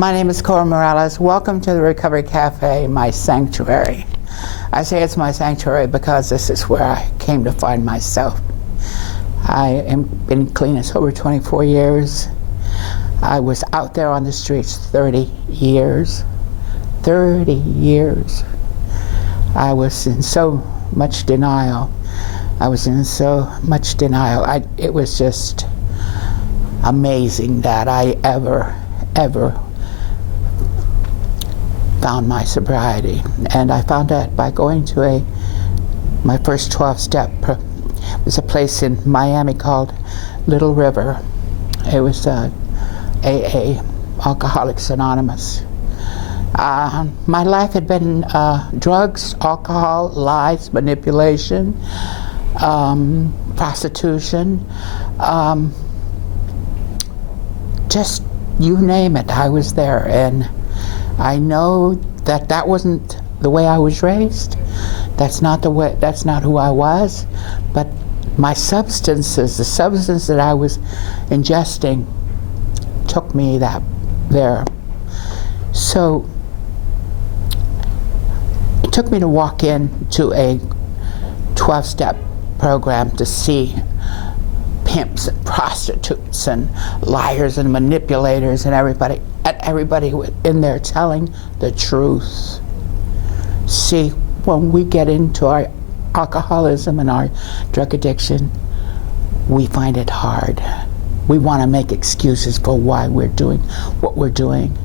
My name is Cora. Welcome to the Recovery Cafe, my sanctuary. I say it's my sanctuary because this is where I came to find myself. I have been clean and sober 24 years. I was out there on the streets 30 years. 30 years. I was in so much denial. It was just amazing that I ever found my sobriety. And I found that by going to my first 12-step. It was a place in Miami called Little River. It was AA, Alcoholics Anonymous. My life had been drugs, alcohol, lies, manipulation, prostitution, just you name it, I was there. And I know that wasn't the way I was raised. That's not who I was. But my substances, the substance that I was ingesting, took me there. So it took me to walk into a 12-step program to see pimps and prostitutes and liars and manipulators and everybody in there telling the truth. See, when we get into our alcoholism and our drug addiction, we find it hard. We want to make excuses for why we're doing what we're doing.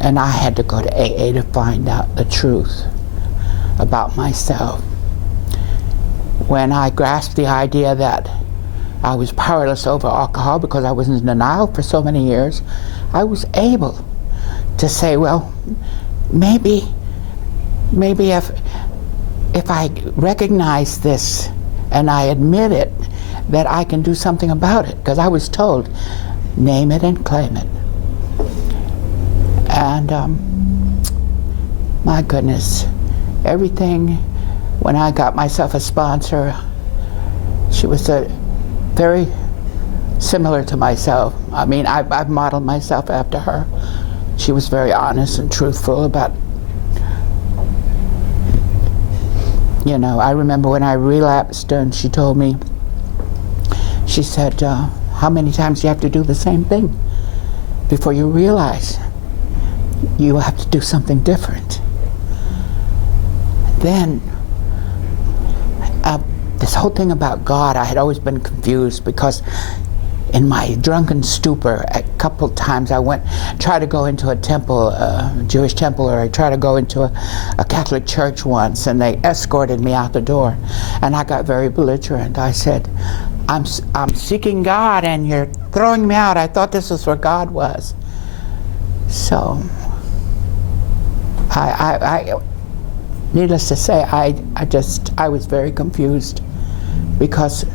And I had to go to AA to find out the truth about myself. When I grasped the idea that I was powerless over alcohol because I was in denial for so many years, I was able to say, well, maybe if I recognize this and I admit it, that I can do something about it. Because I was told, name it and claim it. And my goodness, everything, when I got myself a sponsor, she was very similar to myself. I mean, I've modeled myself after her. She was very honest and truthful about, I remember when I relapsed and she told me, she said, how many times do you have to do the same thing before you realize you have to do something different? Then, this whole thing about God, I had always been confused because in my drunken stupor, a couple times I tried to go into a temple, a Jewish temple, or I tried to go into a Catholic church once, and they escorted me out the door. And I got very belligerent. I said, I'm seeking God and you're throwing me out. I thought this was where God was. So, I needless to say, I was very confused because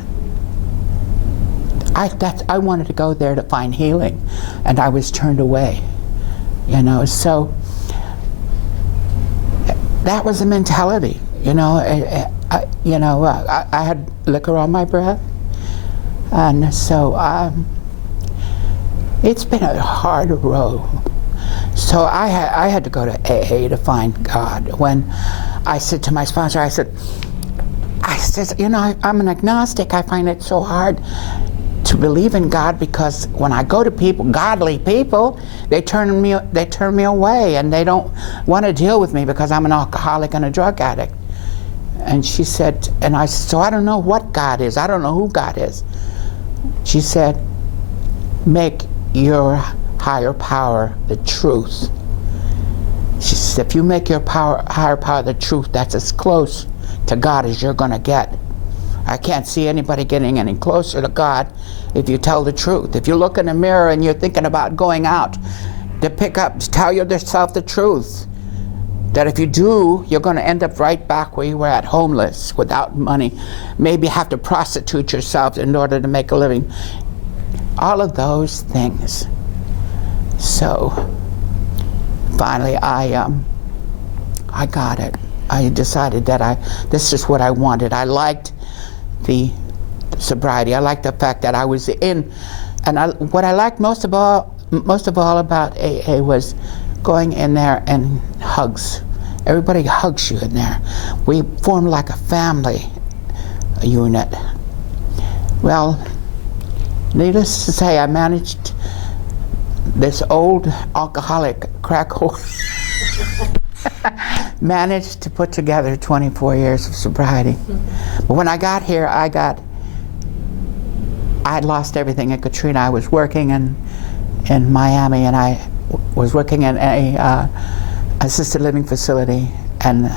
I wanted to go there to find healing, and I was turned away. So that was the mentality. I had liquor on my breath, and so it's been a hard road. So I had to go to AA to find God. When I said to my sponsor, I said, I'm an agnostic. I find it so hard to believe in God because when I go to people, godly people, they turn me away and they don't want to deal with me because I'm an alcoholic and a drug addict. And she said, and I said, so I don't know what God is. I don't know who God is. She said, make your higher power the truth. She said, if you make your higher power the truth, that's as close to God as you're going to get. I can't see anybody getting any closer to God if you tell the truth. If you look in the mirror and you're thinking about going out to tell yourself the truth. That if you do, you're going to end up right back where you were at, homeless, without money. Maybe have to prostitute yourself in order to make a living. All of those things. So finally I got it. I decided that this is what I wanted. I liked the sobriety. I liked the fact that I was in, and what I liked most of all most of all about AA was going in there and hugs. Everybody hugs you in there. We formed like a family unit. Well, needless to say, I managed this old alcoholic crack whore managed to put together 24 years of sobriety. But when I got here, I had lost everything at Katrina. I was working in Miami, and I was working in a assisted living facility, and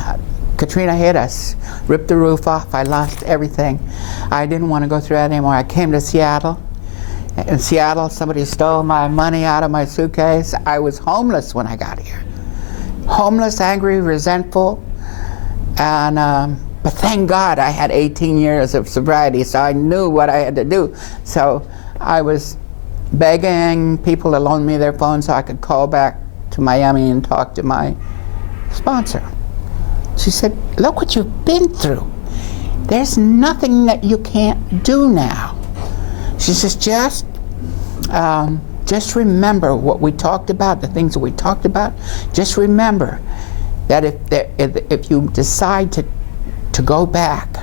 Katrina hit us, ripped the roof off. I lost everything. I didn't want to go through that anymore. I came to Seattle. In Seattle, somebody stole my money out of my suitcase. I was homeless when I got here. Homeless, angry, resentful, and but thank God I had 18 years of sobriety, so I knew what I had to do. So I was begging people to loan me their phone so I could call back to Miami and talk to my sponsor. She said, look what you've been through. There's nothing that you can't do now. She says, just remember what we talked about, the things that we talked about. Just remember that if you decide to go back,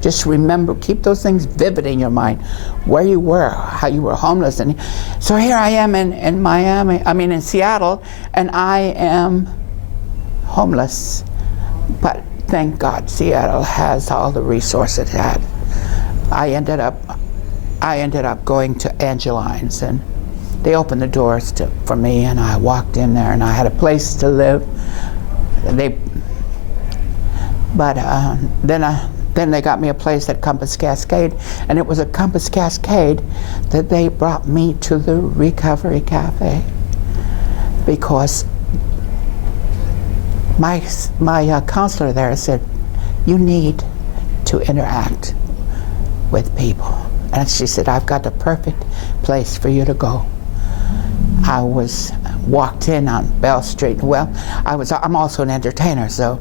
just remember, keep those things vivid in your mind, where you were, how you were homeless. And so here I am in Miami, in Seattle, and I am homeless. But thank God Seattle has all the resources it had. I ended up going to Angeline's, and they opened the doors for me, and I walked in there, and I had a place to live. Then they got me a place at Compass Cascade, and it was at Compass Cascade that they brought me to the Recovery Cafe, because my counselor there said, you need to interact with people. And she said, I've got the perfect place for you to go. I walked in on Bell Street. Well, I'm also an entertainer, so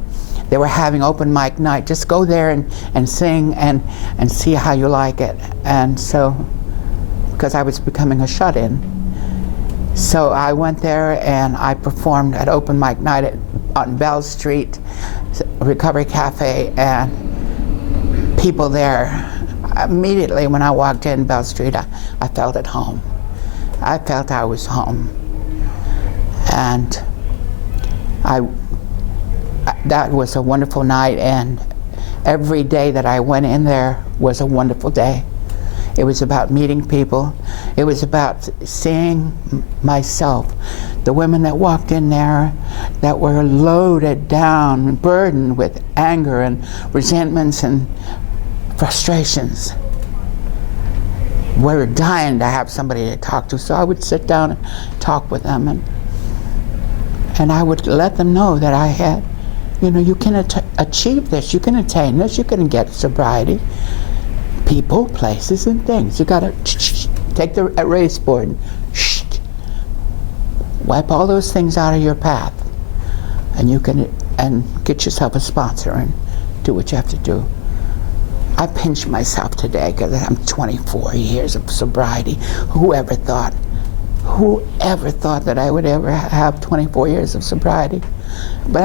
they were having open mic night. Just go there and sing and see how you like it. And so, because I was becoming a shut-in. So I went there and I performed at open mic night on Bell Street, Recovery Cafe, and people there, immediately when I walked in Bell Street, I felt at home. I felt I was home. And that was a wonderful night, and every day that I went in there was a wonderful day. It was about meeting people. It was about seeing myself. The women that walked in there that were loaded down, burdened with anger and resentments and frustrations, were dying to have somebody to talk to. So I would sit down and talk with them, and I would let them know that I had, you can achieve this, you can attain this, you can get sobriety. People, places, and things. You gotta take the erase board and wipe all those things out of your path, and you can get yourself a sponsor and do what you have to do. I pinch myself today because I'm 24 years of sobriety. Whoever thought that I would ever have 24 years of sobriety? But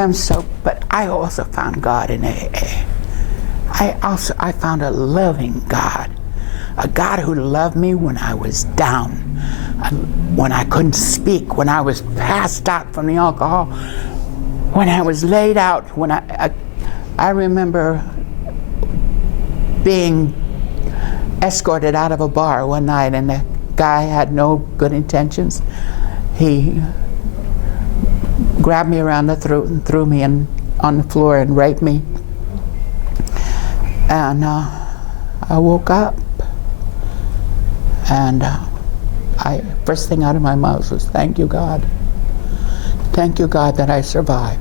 I also found God in AA. I found a loving God, a God who loved me when I was down, when I couldn't speak, when I was passed out from the alcohol, when I was laid out, when I remember being escorted out of a bar one night, and the guy had no good intentions. He grabbed me around the throat and threw me on the floor and raped me. And I woke up, and first thing out of my mouth was, thank you, God. Thank you, God, that I survived.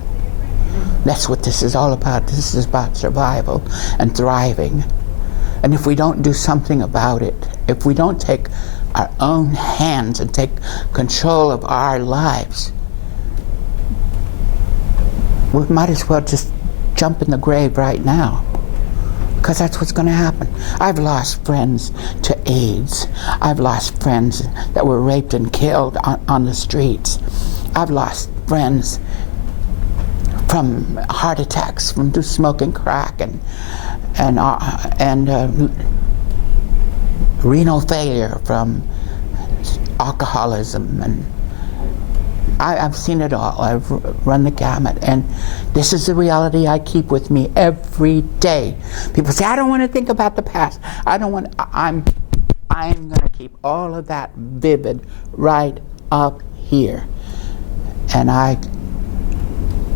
That's what this is all about. This is about survival and thriving. And if we don't do something about it, if we don't take our own hands and take control of our lives, we might as well just jump in the grave right now. because that's what's going to happen. I've lost friends to AIDS. I've lost friends that were raped and killed on the streets. I've lost friends from heart attacks from smoking crack and renal failure from alcoholism, and I've seen it all. I've run the gamut, and this is the reality I keep with me every day. People say, I don't want to think about the past. I'm going to keep all of that vivid right up here. And I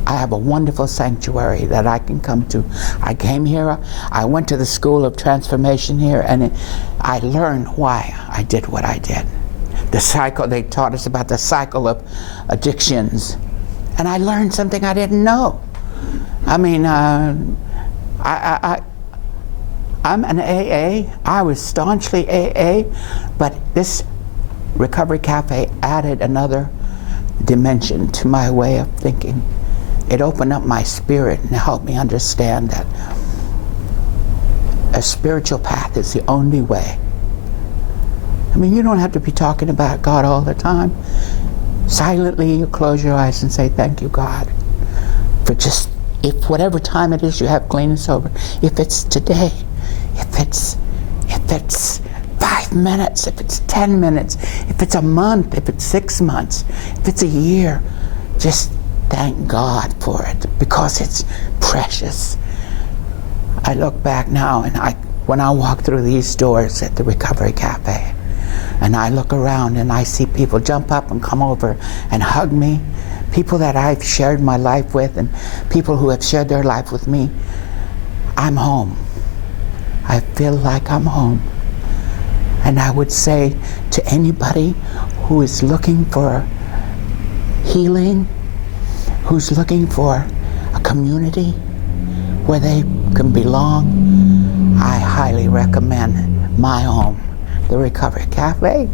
have a wonderful sanctuary that I can come to. I came here, I went to the School of Transformation here, and I learned why I did what I did. The cycle, they taught us about the cycle of addictions. And I learned something I didn't know. I mean, I'm an AA. I was staunchly AA, but this Recovery Cafe added another dimension to my way of thinking. It opened up my spirit and helped me understand that a spiritual path is the only way. I mean, you don't have to be talking about God all the time. Silently, you close your eyes and say, thank you, God, for just, if whatever time it is you have clean and sober, if it's today, if it's 5 minutes, if it's 10 minutes, if it's a month, if it's 6 months, if it's a year, just thank God for it, because it's precious. I look back now, and when I walk through these doors at the Recovery Cafe, and I look around and I see people jump up and come over and hug me, people that I've shared my life with and people who have shared their life with me, I'm home. I feel like I'm home. And I would say to anybody who is looking for healing, who's looking for a community where they can belong, I highly recommend my home, the Recovery Cafe.